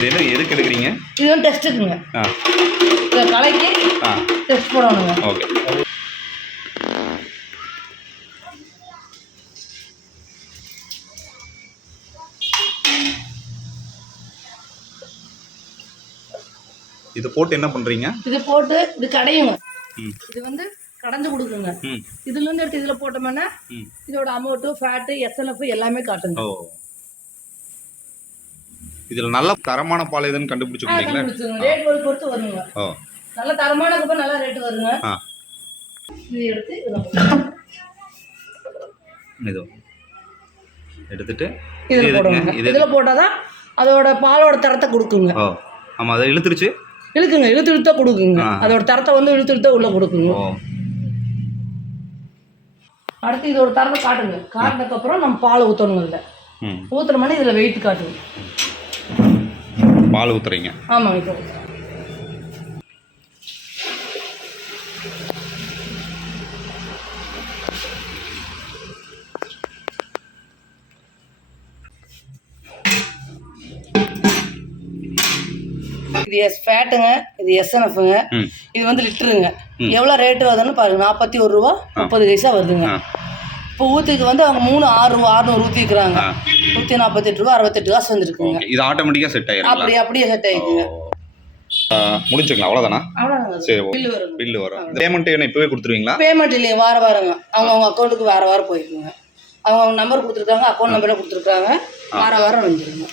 என்ன எதுக்கு எடுக்கிறீங்க? இது வந்து டெஸ்ட்டுக்குங்க ஆ. இதை கலக்கி ஆ. டெஸ்ட் போடணுங்க. ஓகே. இது போட்டு என்ன பண்ணுறீங்க இது போட்டு இது கடையுங்க. இது வந்து கடைஞ்சு கொடுக்குங்க. ம். இதுலேருந்து எடுத்து இதில் போட்டோம்னா இதோட அமௌண்ட்டு ஃபேட்டு எஸ்எல்எஃப் எல்லாமே காட்டுங்க. இதில் நல்ல தரமான பால் எதுன்னு கண்டுபிடிச்சு கொடுத்தீங்களா? ரேட் பொறுத்து வருங்க. ஓ. நல்ல தரமான கப்பல் நல்ல ரேட்டு வருங்க. ஆ. இது எடுத்து எடுத்துட்டு இதில்? இது இதில் போட்டால் தான் அதோட பாலோட தரத்தை கொடுக்குங்க. ஓ. ஆமாம் அதை இழுத்துருச்சு? இழுக்குங்க. இழுத்து இழுத்தா கொடுக்குங்க. அதோட தரத்தை வந்து இழுத்து இழுத்தா உள்ளே கொடுக்குங்க. அடுத்து இதோட தரத்தை காட்டுங்க. காட்டினதுக்கப்புறம் நம்ம பால் ஊற்றணுங்க இதில். ம். ஊற்றுனோம்னா இதில் வெயிட் காட்டுங்க. பால் ஊற்றுறீங்க ஆமாங்க இப்போ. இது எஸ் ஃபேட்டுங்க இது எஸ்என்எஃப்ங்க இது வந்து லிட்டருங்க. எவ்வளோ ரேட்டு வருதுன்னு பாருங்க நாற்பத்தி ஒரு ரூபா முப்பது பைசா வருதுங்க. இப்போ ஊற்றிக்கு வந்து அவங்க மூணு ஆறு ரூபா அறுநூறு ஊற்றிக்கிறாங்க நூற்றி நாற்பத்தெட்டு ரூபா அறுபத்தெட்டு காசு வந்துருக்குங்க இது ஆட்டோமேட்டிக்காக செட் ஆயிருங்களா? அப்படி அப்படியே செட் ஆகிக்குங்க ஆ, முடிஞ்சுங்களா அவ்வளோதானா சரி பில்லு வரும். பேமெண்ட் என்ன இப்போவே கொடுத்துருவீங்களா? பேமெண்ட் இல்லைங்க வார வாரங்க. அவங்க அவங்க அக்கௌண்ட்டுக்கு வார வாரம் போய்க்குங்க அவங்க அவங்க நம்பர் கொடுத்துருக்காங்க அக்கௌண்ட் நம்பரை கொடுத்துருக்காங்க. வார வாரம் வந்துருங்க.